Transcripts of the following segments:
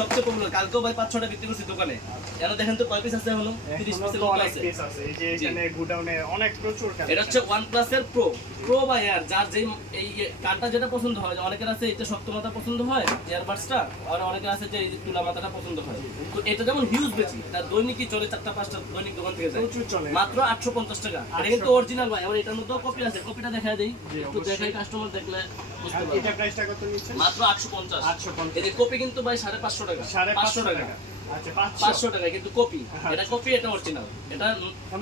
সবচেয়ে পপুলার কালকেও ভাই পাঁচ ছটা বিক্রি করছি দোকানে। এখানে দেখেন তো কয় পিস আছে এখনও? তিরিশ পিসের অনেক আছে। এই যে এখানে গোডাউনে অনেক প্রচুর এটা হচ্ছে ওয়ান প্লাসের প্রো প্রো বা এয়ার যার যেই এই কানটা যেটা পছন্দ হয় অনেকের আছে এটা শক্ত মাথা পছন্দ হয় এয়ারবাডসটা আর অনেকের আছে যে এই তুলা মাথাটা পছন্দ হয়। তো এটা যেমন হিউজ বেশি এটা দৈনিকই চলে চারটা পাঁচটা দৈনিক দোকান থেকে যায়। প্রচুর চলে। মাত্র আটশো পঞ্চাশ টাকা। এটা কিন্তু অরিজিনাল ভাই আবার এটার মধ্যেও কপি আছে। কপিটা দেখা দেই। একটু দেখাই কাস্টমার দেখলে মাত্র আটশো পঞ্চাশ। 850 এই যে কপি কিন্তু ভাই সাড়ে পাঁচশো টাকা। সাড়ে পাঁচশো টাকা। আচ্ছা পাঁচশো। টাকা কিন্তু কপি। আচ্ছা। এটা কপি এটা অরিজিনাল এটা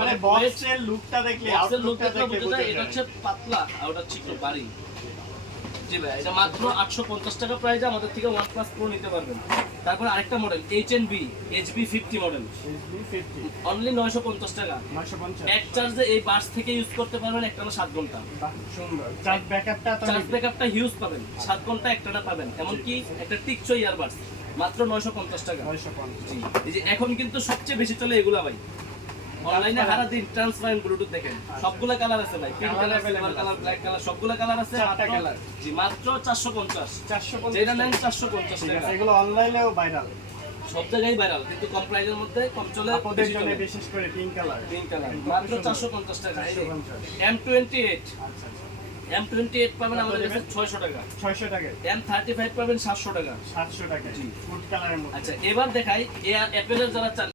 মানে বক্সের লুকটা দেখলে বক্সের আউটলুকটা দেখলে এটা হচ্ছে পাতলা আর ওটা একটু বাড়ি। জি ভাই এটা মাত্র আটশো পঞ্চাশ টাকা প্রাইজে আমাদের থেকে ওয়ান প্লাস প্রো নিতে পারবেন। তারপর আরেকটা model H N B H B fifty model only নয়শো পঞ্চাশ টাকা। চার্জে এই বাস থেকে ইউজ করতে পারবেন সাত ঘণ্টা। চার্জ ব্যাকআপটা তো চার্জ ব্যাকআপটা হিউজ পাবেন। সাত ঘণ্টা একটানা পাবেন। এমনকি একটা ইয়ারবাডস মাত্র নয়শো পঞ্চাশ টাকা। এই যে এখন কিন্তু সবচেয়ে বেশি চলে এগুলা ভাই। অনলাইনে সারা দিন ট্রান্সপারেন্ট ব্লুটুথ দেখেন। সবগুলা কালার আছে ভাই pink colour silver colour black colour সবগুলা কালার আছে চারটা colour। জি মাত্র 450 চারশো যেটা নেন 450 ঠিক টাকা। আছে এগুলো অনলাইনেও ভাইরাল সব জায়গায় ভাইরাল কিন্তু কম প্রাইসের মধ্যে কম চলে আপনাদের জন্য বিশেষ করে পিঙ্ক কালার পিঙ্ক কালার মাত্র 450 টাকা। এই যে 450 M28 আচ্ছা M28 পাবেন আমাদের কাছে 600 টাকা। ছয়শো টাকায় M35 পাবেন 700 টাকা। সাতশো টাকায় জি। ফুড কালারের মধ্যে। আচ্ছা এবার দেখাই অ্যাপেলের যারা চান